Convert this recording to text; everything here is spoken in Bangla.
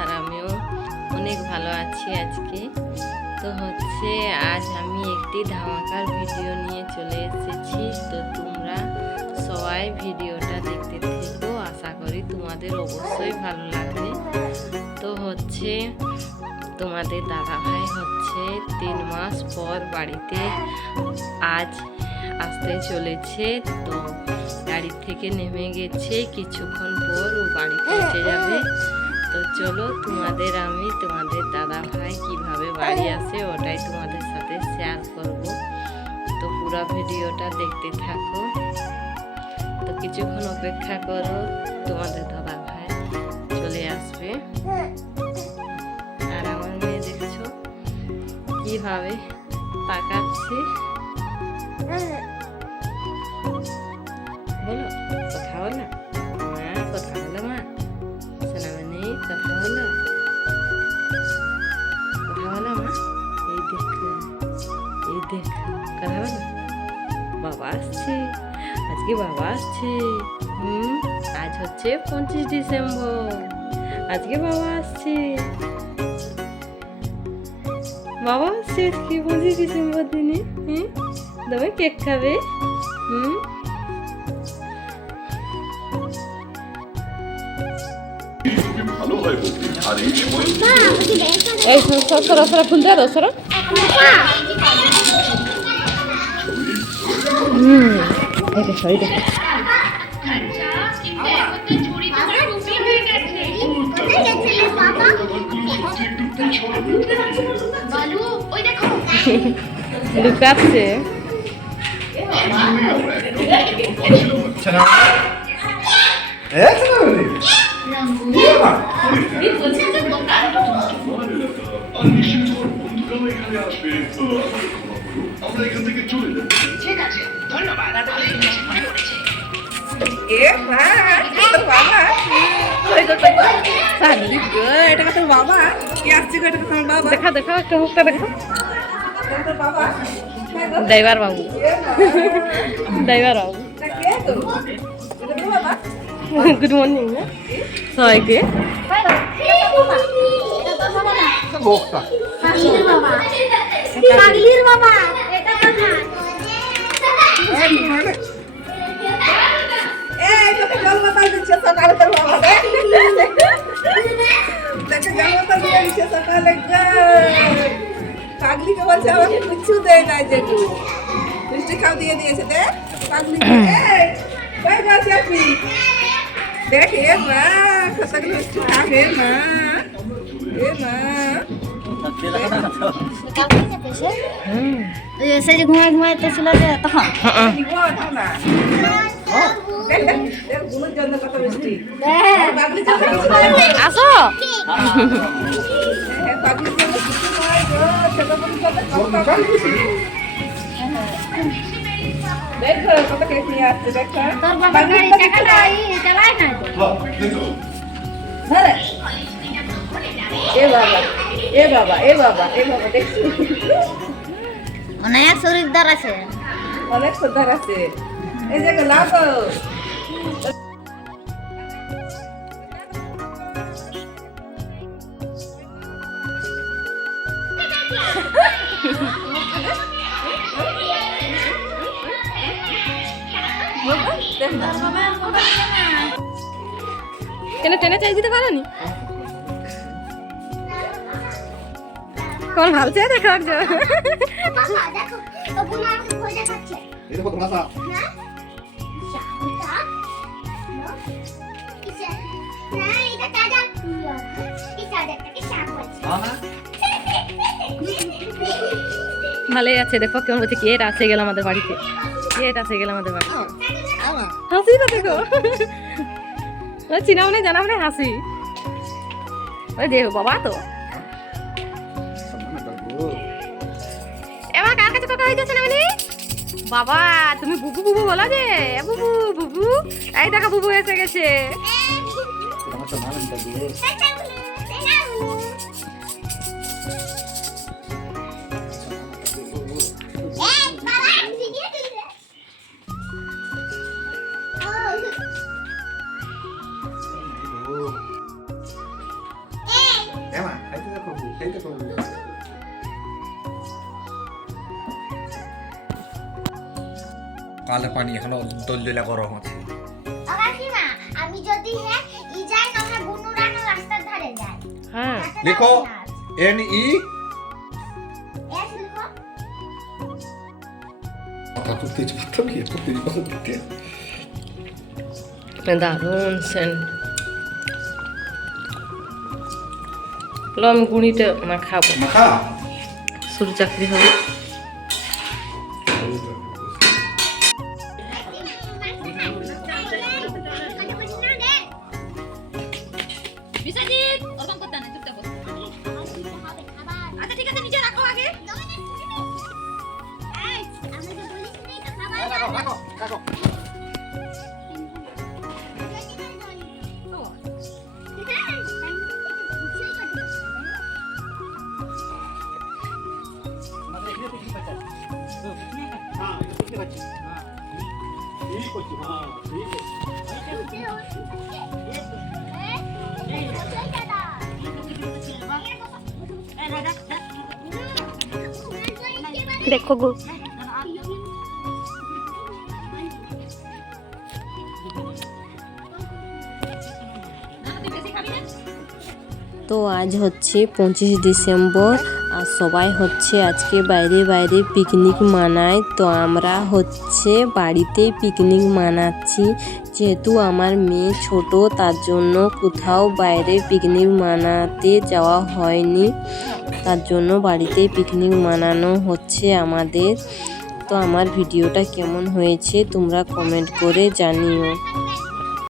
আর আমিও অনেক ভালো আছি আজকে। তো হচ্ছে আজ আমি একটি ধামাকার ভিডিও নিয়ে চলে এসেছি। তো তোমরা সবাই ভিডিওটা দেখতে থেকো, আশা করি তোমাদের অবশ্যই ভালো লাগবে। তো হচ্ছে তোমাদের দাদা ভাই হচ্ছে 3 মাস পর বাড়িতে আজ আসতে চলেছে। তো গাড়ি থেকে নেমে গেছে, কিছুক্ষণ পর ও বাড়ি পৌঁছে যাবে। তো চলো তোমাদের দাদা ভাই কিভাবে বাড়ি আসে ওটাই তোমাদের সাথে শেয়ার করব। তো পুরো ভিডিওটা দেখতে থাকো। তো কিছুক্ষণ অপেক্ষা করো, তোমাদের দাদা ভাই চলে আসবে। আর আমার মেয়ে দেখছো কিভাবে তাকাচ্ছে। বলো কথা বলো মা, কথা বলো মা, সোনামণি কথা বলো, কথা বলো মা। এই দেখ কথা বলো। বাবা আসছে, আজকে বাবা আসছে। আজ হচ্ছে 25 ডিসেম্বর, আজকে বাবা আসছে। বাবা আসছে আজকে 25 ডিসেম্বর দিনে। তুমি কেক খাবে? এই সরা খুলতে দাও, সরা। লুকাচ্ছে। আমরা এখান থেকে চলে যাব। ঠিক আছে, ধন্যবাদ। দেখা দেখা একটা মুখটা দেখা। ড্রাইভার বাবু, ড্রাইভার বাবু গুড মর্নিং না সবাইকে। পাগলিকে বলছে আমাকে কিছু দেয় নাই, যেটু মিষ্টি খাও দিয়ে দিয়েছে। দেখ পাগলিকে, আপনি দেখ। এ মা কতগুলো মিষ্টি খাবে মা, এ মা। সে যে ঘুমাইতেছিল যে তখন গুলোর জন্য কত মিষ্টি। আসো। পাগলির জন্য কিছু নয় গো, ছোট বোন কত খুশি। দেখো কত কেক নিয়ে আসছে, দেখো। তোর বাবা গাড়ি চাকাটা চালায় না তো। এ বাবা, এ বাবা, এ বাবা, এ বাবা, দেখছি অনেক শরীরদার আছে, অনেক শ্রদ্ধার আছে। এই যে লাগো কেন টেনে চাই দিতে পারোনি? কেমন ভালো চেয়ে দেখো একজন। ভালোই আছে, দেখো কেমন বলছে কেট আসে গেল আমাদের বাড়িতে, কেট আসে গেল আমাদের বাড়িতে। হাসিটা দেখো, চিনা মনে জানা মনে হাসি। ওই দেখো বাবা তো এবার কার কাছে কথা হইতেছে না মানে বাবা। তুমি বুবু বুবু বলো যে, বুবু বুবু। এই দেখো বুবু এসে গেছে। কালে পানি এখনো দলদলা গরম আছে। কাকিমা আমি যদি ই যাই না গুনুরানো রাস্তার ধারে যাই। হ্যাঁ লিখো NE এস লিখো। কথা করতে পারতাম কি করতে পারতে দারুণ সেন্ট। লো আমি গুঁড়িটা মাখাবো, মাখা শুরু চাকরি হবে। বিশ্বজিৎ ওরকম করতে না, চুপচাপ বস। আচ্ছা ঠিক আছে, নিচে রাখো আগে। রাখো রাখো দেখো গো তো আজ হচ্ছে 25 ডিসেম্বর আর সবাই হচ্ছে আজকে বাইরে বাইরে পিকনিক মানায়। তো আমরা হচ্ছে বাড়িতে পিকনিক মানাচ্ছি, যেহেতু আমার মেয়ে ছোট তার জন্য কোথাও বাইরে পিকনিক মানাতে যাওয়া হয়নি, তার জন্য বাড়িতে পিকনিক মানানো হচ্ছে আমাদের। তো আমার ভিডিওটা কেমন হয়েছে তোমরা কমেন্ট করে জানিও।